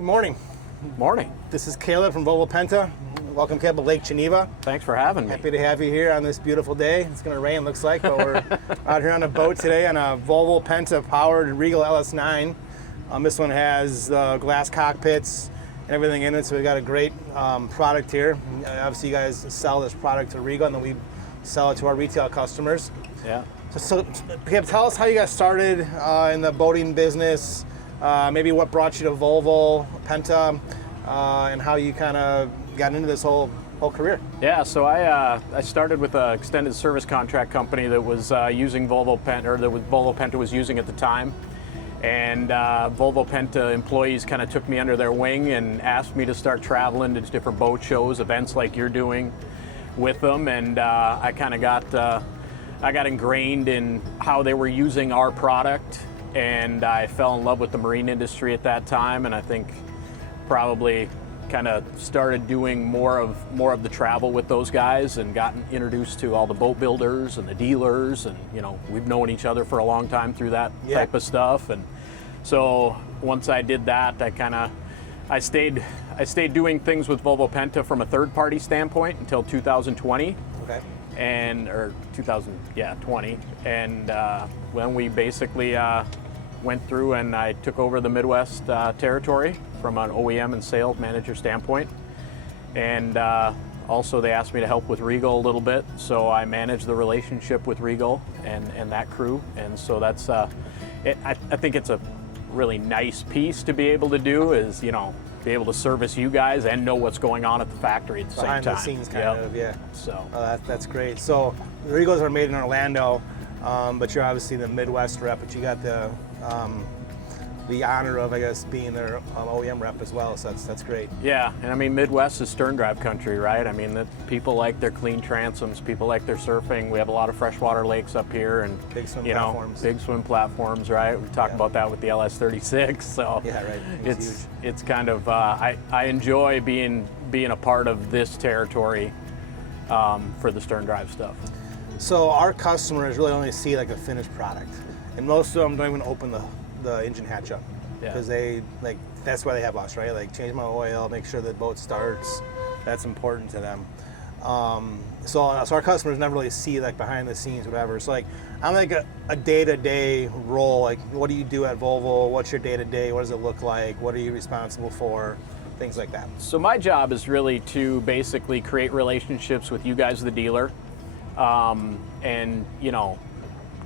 Good morning. Morning. This is Caleb from Volvo Penta. Welcome, Caleb, to Lake Geneva. Thanks for having me. Happy to have you here on this beautiful day. It's going to rain, looks like, but we're out here on a boat today on a Volvo Penta Forward Regal LS9. This one has glass cockpits and everything in it, so we've got a great product here. Obviously, you guys sell this product to Regal, and then we sell it to our retail customers. Yeah. So Caleb, tell us how you guys started in the boating business, maybe what brought you to Volvo Penta, and how you kind of got into this whole career. Yeah, so I started with an extended service contract company that was using Volvo Penta, or that Volvo Penta was using at the time. And Volvo Penta employees kind of took me under their wing and asked me to start traveling to different boat shows, events like you're doing with them. And I kind of got ingrained in how they were using our product, and I fell in love with the marine industry at that time. And I think probably kind of started doing more of the travel with those guys and gotten introduced to all the boat builders and the dealers, and we've known each other for a long time through that type of stuff. And so once I did that, I stayed doing things with Volvo Penta from a third-party standpoint until 2020. Okay. Or 2020, and when we basically went through and I took over the Midwest territory from an OEM and sales manager standpoint. And also they asked me to help with Regal a little bit, so I managed the relationship with Regal and that crew. And so that's, I think it's a really nice piece to be able to do, is, be able to service you guys and know what's going on at the factory at the same time. Behind the scenes kind of, yeah. So that's great. So the Regals are made in Orlando, but you're obviously the Midwest rep, but you got the honor of, I guess, being their OEM rep as well, so that's great. Yeah, and I mean, Midwest is sterndrive country, right? I mean, people like their clean transoms, people like their surfing. We have a lot of freshwater lakes up here, and big swim platforms. Big swim platforms, right? We talk about that with the LS36, so yeah, right. It's kind of I enjoy being a part of this territory for the sterndrive stuff. So our customers really only see like a finished product, and most of them don't even open the engine hatch up, because that's why they have us, right? Like, change my oil, make sure the boat starts. That's important to them. So our customers never really see like behind the scenes, whatever. So like, I'm like a day-to-day role. Like, what do you do at Volvo? What's your day-to-day? What does it look like? What are you responsible for? Things like that. So my job is really to basically create relationships with you guys, the dealer, and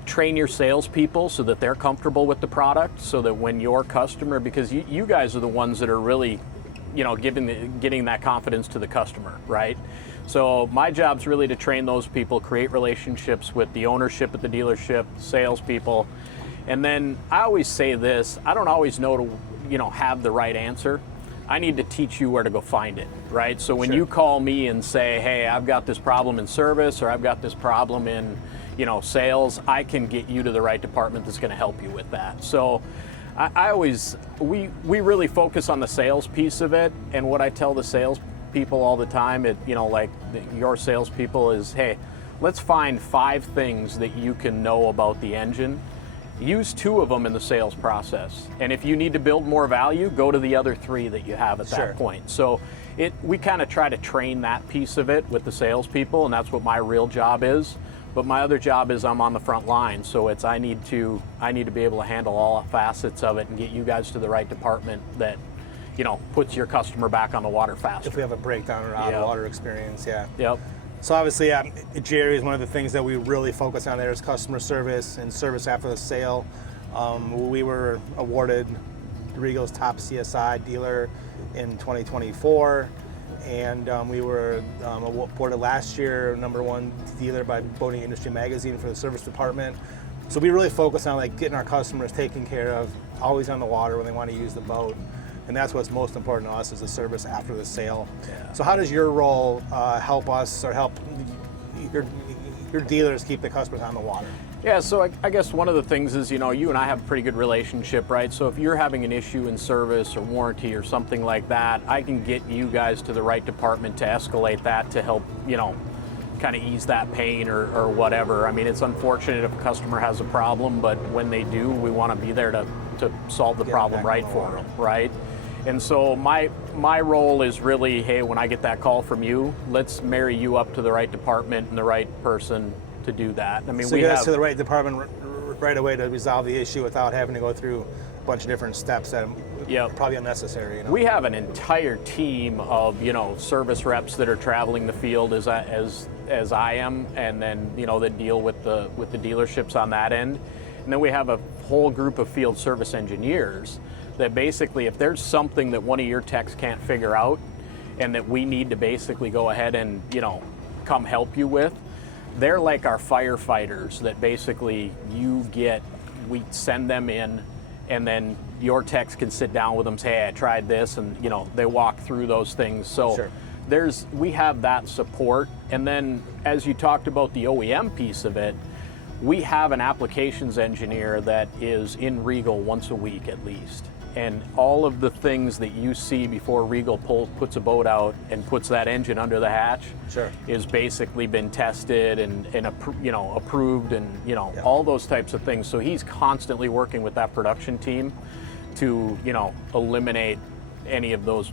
train your salespeople so that they're comfortable with the product, so that when your customer, because you guys are the ones that are really, getting that confidence to the customer, right? So my job's really to train those people, create relationships with the ownership at the dealership, salespeople, and then I always say this: I don't always know to, have the right answer. I need to teach you where to go find it, right? So when you call me and say, hey, I've got this problem in service, or I've got this problem in, sales, I can get you to the right department that's going to help you with that. So we really focus on the sales piece of it, and what I tell the sales people all the time, your sales people, is, hey, let's find 5 things that you can know about the engine. Use 2 of them in the sales process, and if you need to build more value, go to the other 3 that you have at that point. So we kind of try to train that piece of it with the salespeople, and that's what my real job is. But my other job is I'm on the front line, so I need to be able to handle all facets of it and get you guys to the right department that puts your customer back on the water faster. If we have a breakdown or out of water experience, yeah. Yep. So obviously, Jerry, is one of the things that we really focus on there is customer service and service after the sale. We were awarded Regal's top CSI dealer in 2024, and we were awarded last year #1 dealer by Boating Industry Magazine for the service department. So we really focus on like getting our customers taken care of, always on the water when they want to use the boat. And that's what's most important to us, is the service after the sale. Yeah. So how does your role help us, or help your dealers keep the customers on the water? Yeah, so I guess one of the things is, you and I have a pretty good relationship, right? So if you're having an issue in service or warranty or something like that, I can get you guys to the right department to escalate that, to help, kind of ease that pain or whatever. I mean, it's unfortunate if a customer has a problem, but when they do, we want to be there to solve the problem right for them, right? And so my role is really, hey, when I get that call from you, let's marry you up to the right department and the right person to do that. I mean, So you get us to the right department right away to resolve the issue without having to go through a bunch of different steps that are probably unnecessary. You know? We have an entire team of, service reps that are traveling the field as I am, and then, that deal with the dealerships on that end. And then we have a whole group of field service engineers that basically, if there's something that one of your techs can't figure out and that we need to basically go ahead and, come help you with, they're like our firefighters that basically we send them in, and then your techs can sit down with them and say, hey, I tried this, and they walk through those things. So sure. We have that support. And then as you talked about the OEM piece of it, we have an applications engineer that is in Regal once a week at least. And all of the things that you see before Regal puts a boat out and puts that engine under the hatch is basically been tested and approved and all those types of things. So he's constantly working with that production team to eliminate any of those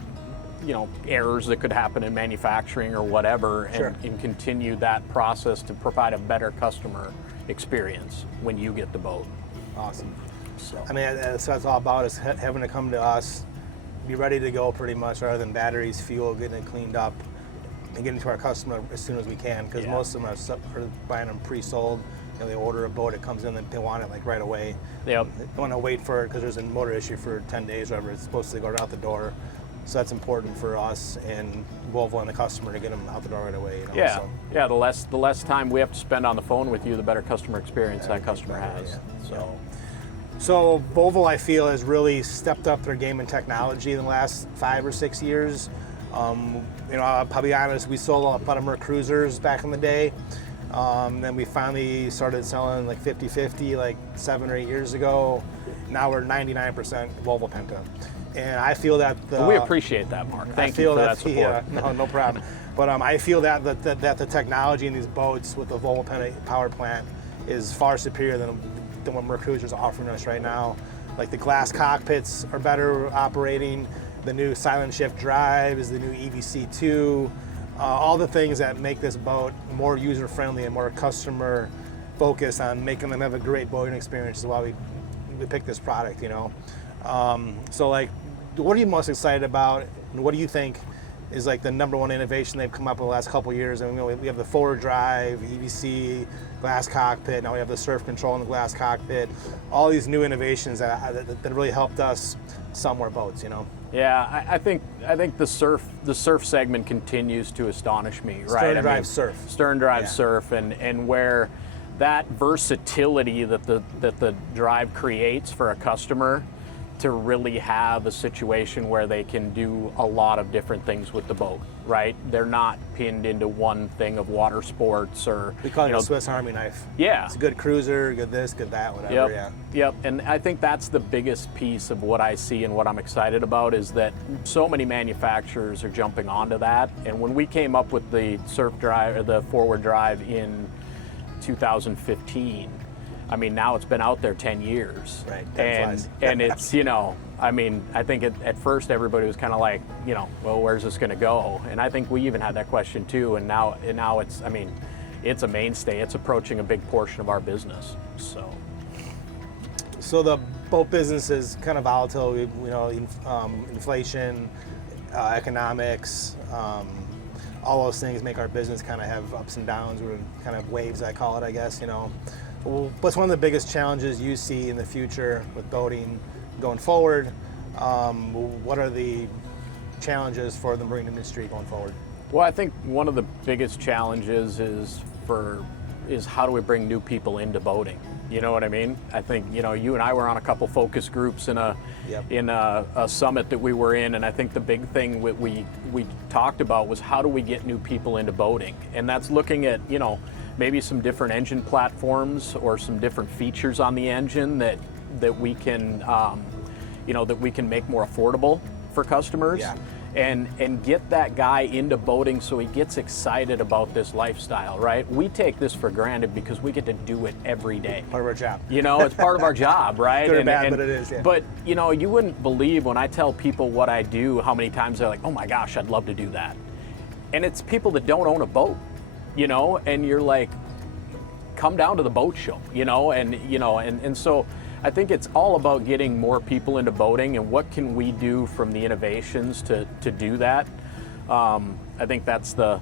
errors that could happen in manufacturing or whatever, and continue that process to provide a better customer experience when you get the boat. Awesome. So. I mean, that's what it's all about, is having to come to us, be ready to go pretty much, rather than batteries, fuel, getting it cleaned up, and getting to our customer as soon as we can, because most of them are buying them pre-sold. They order a boat, it comes in, and they want it like right away. Yep. They don't want to wait for it because there's a motor issue for 10 days, whatever. It's supposed to go out the door. So that's important for us and Volvo and the customer to get them out the door right away. Yeah. The less time we have to spend on the phone with you, the better customer experience that customer has. So Volvo, I feel, has really stepped up their game in technology in the last 5 or 6 years. I'll be honest, we sold a lot of Merc Cruisers back in the day. Then we finally started selling like 50-50 like 7 or 8 years ago. Now we're 99% Volvo Penta. And I feel that we appreciate that, Mark. Thank you for that support. No problem. But I feel that the technology in these boats with the Volvo Penta power plant is far superior than what Merc Cruiser is offering us right now. Like the glass cockpits are better operating. The new silent shift drive is the new EVC2. All the things that make this boat more user friendly and more customer focused on making them have a great boating experience is why we picked this product. So like, what are you most excited about, and what do you think is like the number one innovation they've come up with the last couple of years? And we have the forward drive, EVC, glass cockpit. Now we have the surf control in the glass cockpit. All these new innovations that really helped us sell more boats. Yeah, I think the surf segment continues to astonish me. Right, stern drive surf, and where that versatility that the drive creates for a customer to really have a situation where they can do a lot of different things with the boat, right? They're not pinned into one thing of water sports or... We call it a Swiss Army knife. Yeah. It's a good cruiser, good this, good that, whatever, Yep, and I think that's the biggest piece of what I see and what I'm excited about, is that so many manufacturers are jumping onto that. And when we came up with the surf drive, or the forward drive in 2015, I mean, now it's been out there 10 years. Right, and it's, I think at first everybody was kind of like, well, where's this going to go? And I think we even had that question too. And now it's, it's a mainstay. It's approaching a big portion of our business. So the boat business is kind of volatile. Inflation, economics, all those things make our business kind of have ups and downs, or kind of waves, I call it, I guess. What's one of the biggest challenges you see in the future with boating going forward? What are the challenges for the marine industry going forward? Well, I think one of the biggest challenges is how do we bring new people into boating? You know what I mean? I think you and I were on a couple focus groups in a summit that we were in, and I think the big thing we talked about was how do we get new people into boating, and that's looking at maybe some different engine platforms or some different features on the engine that we can that we can make more affordable for customers. and get that guy into boating so he gets excited about this lifestyle, right? We take this for granted because we get to do it every day. Part of our job. You know, it's part of our job, right? Good or bad, but it is, yeah. But, you know, you wouldn't believe when I tell people what I do, how many times they're like, oh my gosh, I'd love to do that. And it's people that don't own a boat, you know, and you're like, come down to the boat show, you know, and so I think it's all about getting more people into boating and what can we do from the innovations to do that. I think that's the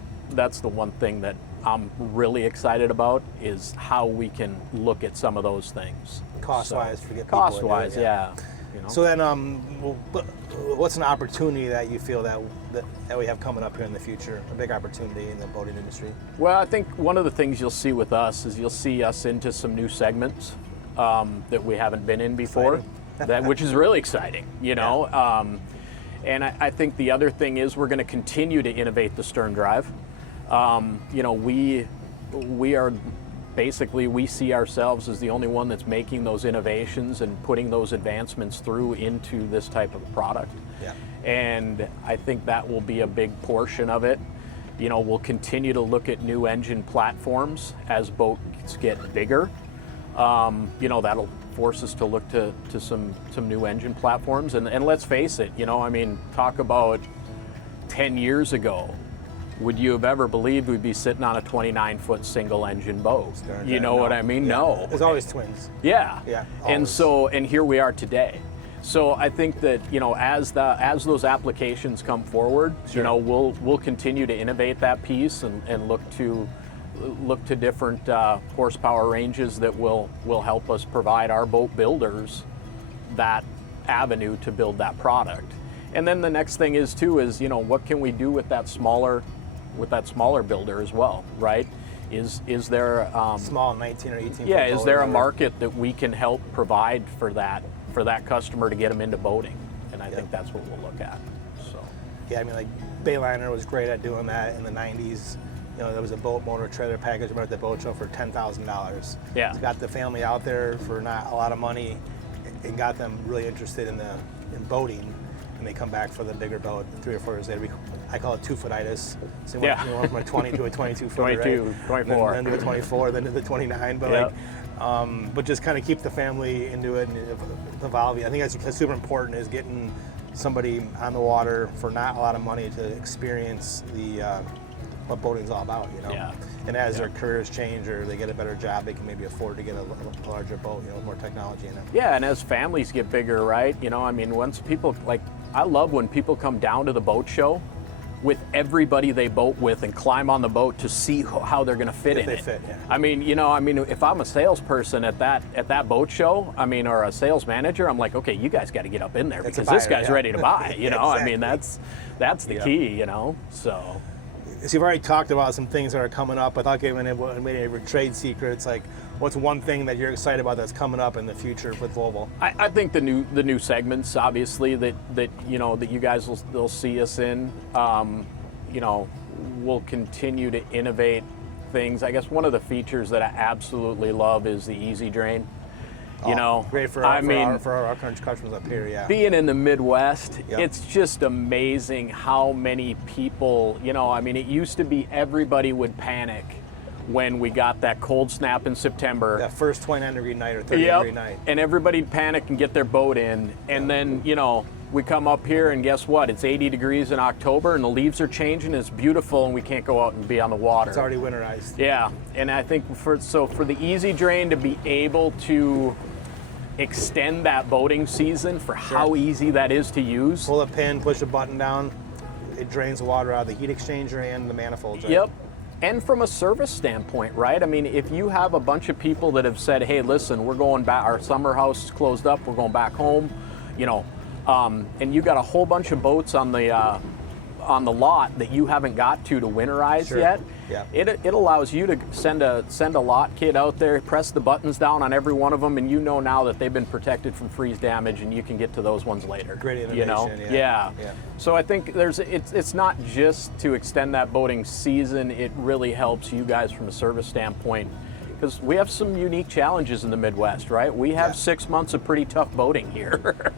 one thing that I'm really excited about is how we can look at some of those things. Cost-wise, forget people. Cost-wise, yeah. You know? So then, what's an opportunity that you feel that we have coming up here in the future? A big opportunity in the boating industry? Well, I think one of the things you'll see with us is you'll see us into some new segments that we haven't been in before, which is really exciting, you know. Yeah. And I think the other thing is we're going to continue to innovate the sterndrive. You know, we are basically, we see ourselves as the only one that's making those innovations and putting those advancements through into this type of product. Yeah. And I think that will be a big portion of it. You know, we'll continue to look at new engine platforms as boats get bigger. You know, that'll force us to look to some new engine platforms. And let's face it, you know, I mean, talk about 10 years ago. Would you have ever believed we'd be sitting on a 29-foot single-engine boat? You know what I mean? Yeah. No. There's always twins. Yeah. Yeah. And here we are today. So I think that, you know, as those applications come forward, sure, you know, we'll continue to innovate that piece and look to different horsepower ranges that will help us provide our boat builders that avenue to build that product. And then the next thing is, you know, what can we do with that smaller builder as well, right? Is there small 19 or 18? Yeah, is there a market that we can help provide for that customer to get them into boating? And I think that's what we'll look at. So yeah, I mean, like Bayliner was great at doing that in the 90s. You know, there was a boat motor trailer package at the boat show for $10,000. Yeah, it's got the family out there for not a lot of money, and got them really interested in boating. And they come back for the bigger boat 3 or 4 years later. I call it two-footitis. So you went from a 20 to a 22 footer, 22, right? 24. Then to a 24, then to the 29. But yep, but just kind of keep the family into it and evolving. I think that's super important, is getting somebody on the water for not a lot of money to experience what boating's all about, you know. Yeah. And as their careers change or they get a better job, they can maybe afford to get a larger boat, you know, with more technology in it. Yeah, and as families get bigger, right? You know, I mean, once people, like, I love when people come down to the boat show with everybody they boat with and climb on the boat to see how they're going to fit in it. Fit, yeah. I mean, you know, if I'm a salesperson at that boat show, I mean, or a sales manager, I'm like, okay, you guys got to get up in there because this guy's ready to buy. You know, exactly. I mean, that's the key. You know, so. So you've already talked about some things that are coming up. Without giving any trade secrets, like what's one thing that you're excited about that's coming up in the future with Volvo? I think the new segments, obviously, that you know that you guys will see us in. You know, we'll continue to innovate things. I guess one of the features that I absolutely love is the easy drain. You know, great for our customers up here, yeah. Being in the Midwest, yep, it's just amazing how many people, you know, I mean, it used to be everybody would panic when we got that cold snap in September. That first 29-degree night or 30-degree night. And everybody'd panic and get their boat in. And then, you know, we come up here and guess what? It's 80 degrees in October and the leaves are changing. It's beautiful and we can't go out and be on the water. It's already winterized. Yeah, and I think for the easy drain to be able to extend that boating season for how easy that is to use. Pull a pin, push a button down, it drains the water out of the heat exchanger and the manifolds. Right? Yep. And from a service standpoint, right? I mean, if you have a bunch of people that have said, hey, listen, we're going back, our summer house is closed up, we're going back home, you know, and you got a whole bunch of boats on the lot that you haven't got to winterize yet. Yeah. It allows you to send a lot kit out there, press the buttons down on every one of them, and you know now that they've been protected from freeze damage, and you can get to those ones later. Great innovation. You know? Yeah. So I think it's not just to extend that boating season. It really helps you guys from a service standpoint because we have some unique challenges in the Midwest, right? We have 6 months of pretty tough boating here.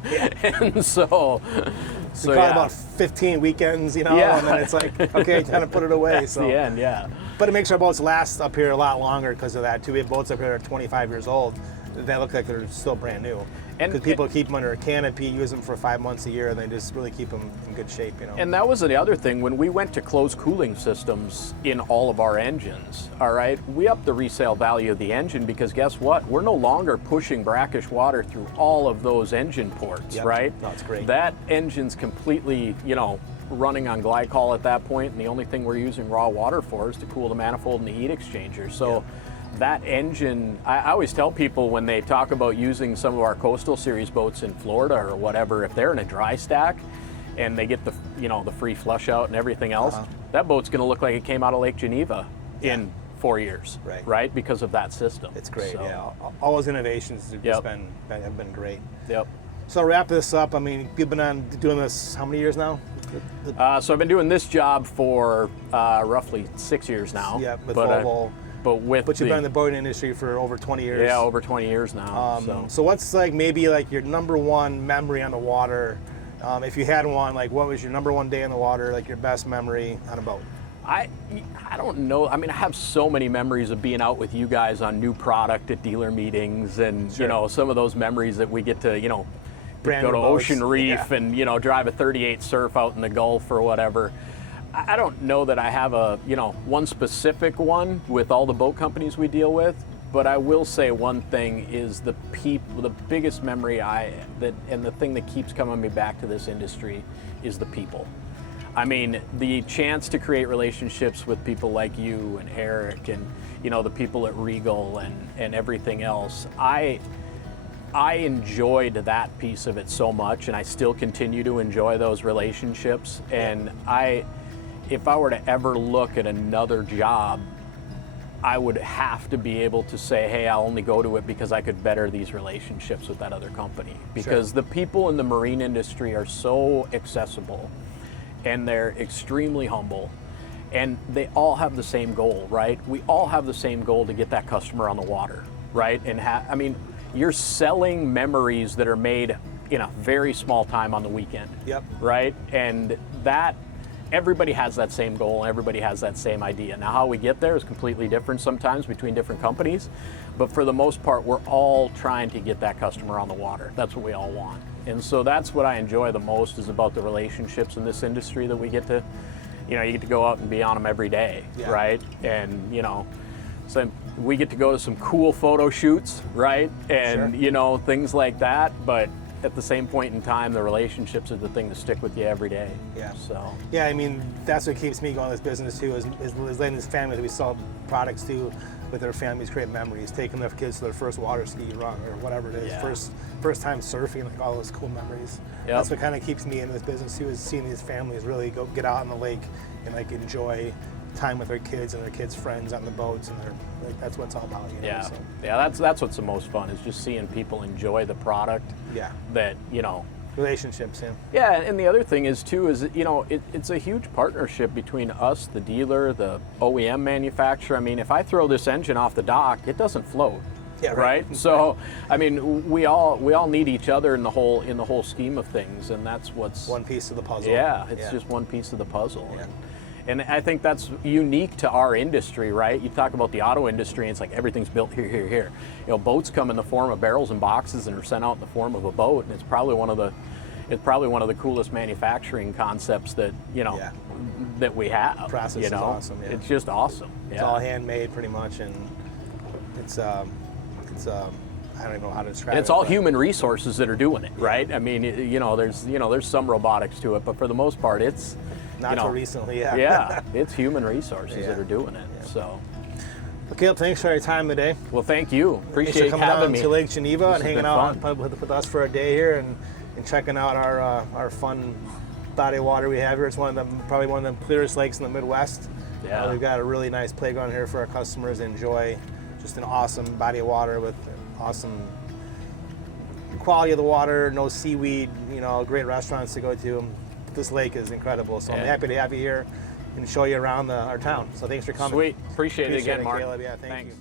And so we call it about 15 weekends, you know, and then it's like, okay, time to put it away. That's the end, But it makes our boats last up here a lot longer because of that too. We have boats up here that are 25 years old that look like they're still brand new. Because people keep them under a canopy, use them for 5 months a year, and they just really keep them in good shape, you know. And that was the other thing, when we went to closed cooling systems in all of our engines, all right, we upped the resale value of the engine because guess what? We're no longer pushing brackish water through all of those engine ports, right? That's great. That engine's completely, you know, running on glycol at that point, and the only thing we're using raw water for is to cool the manifold and the heat exchanger. So. That engine, I always tell people when they talk about using some of our Coastal Series boats in Florida or whatever, if they're in a dry stack and they get the, you know, the free flush out and everything else, that boat's going to look like it came out of Lake Geneva in 4 years, right? Because of that system. It's great, All those innovations have just have been great. So to wrap this up, I mean, you've been doing this how many years now? So I've been doing this job for roughly 6 years now. Yeah, with Volvo. But you've been in the boating industry for over 20 years. Yeah, over 20 years now. So what's like maybe like your number one memory on the water? If you had one, like what was your number one day on the water, like your best memory on a boat? I don't know. I mean, I have so many memories of being out with you guys on new product at dealer meetings, and you know, some of those memories that we get to, you know, go to Ocean Reef and, you know, drive a 38 surf out in the Gulf or whatever. I don't know that I have a, you know, one specific one with all the boat companies we deal with, but I will say one thing is the biggest memory and the thing that keeps coming me back to this industry is the people. I mean, the chance to create relationships with people like you and Eric and, you know, the people at Regal and everything else. I enjoyed that piece of it so much, and I still continue to enjoy those relationships. And if I were to ever look at another job, I would have to be able to say, hey, I'll only go to it because I could better these relationships with that other company. Because the people in the marine industry are so accessible, and they're extremely humble, and they all have the same goal, right? We all have the same goal to get that customer on the water, right? And I mean, you're selling memories that are made in a very small time on the weekend, right? And that, everybody has that same goal, and everybody has that same idea. Now, how we get there is completely different sometimes between different companies, but for the most part, we're all trying to get that customer on the water. That's what we all want. And so that's what I enjoy the most, is about the relationships in this industry that we get to, you know, you get to go out and be on them every day, right? And, you know, so we get to go to some cool photo shoots, right? And, you know, things like that, but at the same point in time, the relationships are the thing to stick with you every day. So. Yeah, I mean, that's what keeps me going in this business too, is letting these families we sell products to, with their families, create memories, taking their kids to their first water ski run or whatever it is, first time surfing, like all those cool memories. That's what kind of keeps me in this business too, is seeing these families really go get out on the lake and like enjoy time with their kids and their kids' friends on the boats, and they're like, that's what it's all about, you know? That's what's the most fun, is just seeing people enjoy the product. That, you know, relationships. And the other thing is too, is, you know, it's a huge partnership between us, the dealer, the OEM manufacturer. I mean, if I throw this engine off the dock, it doesn't float. Right. So, I mean, we all need each other in the whole scheme of things, and that's what's one piece of the puzzle. It's just one piece of the puzzle. And I think that's unique to our industry, right? You talk about the auto industry, and it's like everything's built here. You know, boats come in the form of barrels and boxes and are sent out in the form of a boat, and it's probably one of the coolest manufacturing concepts that, you know, that we have. The process is awesome. It's just awesome. It's all handmade pretty much, and it's I don't even know how to describe it. And it's all human resources that are doing it, right? I mean, there's some robotics to it, but for the most part, it's not so recently, it's human resources that are doing it. So, well, Caleb, thanks for your time today. Well, thank you. Appreciate coming down to Lake Geneva and hanging out with us for a day here and checking out our fun body of water we have here. It's probably one of the clearest lakes in the Midwest. We've got a really nice playground here for our customers to enjoy. Just an awesome body of water with awesome quality of the water, no seaweed, you know, great restaurants to go to. This lake is incredible, so I'm happy to have you here and show you around our town. So thanks for coming. Sweet. Appreciate it again, Mark. Caleb. Thank you.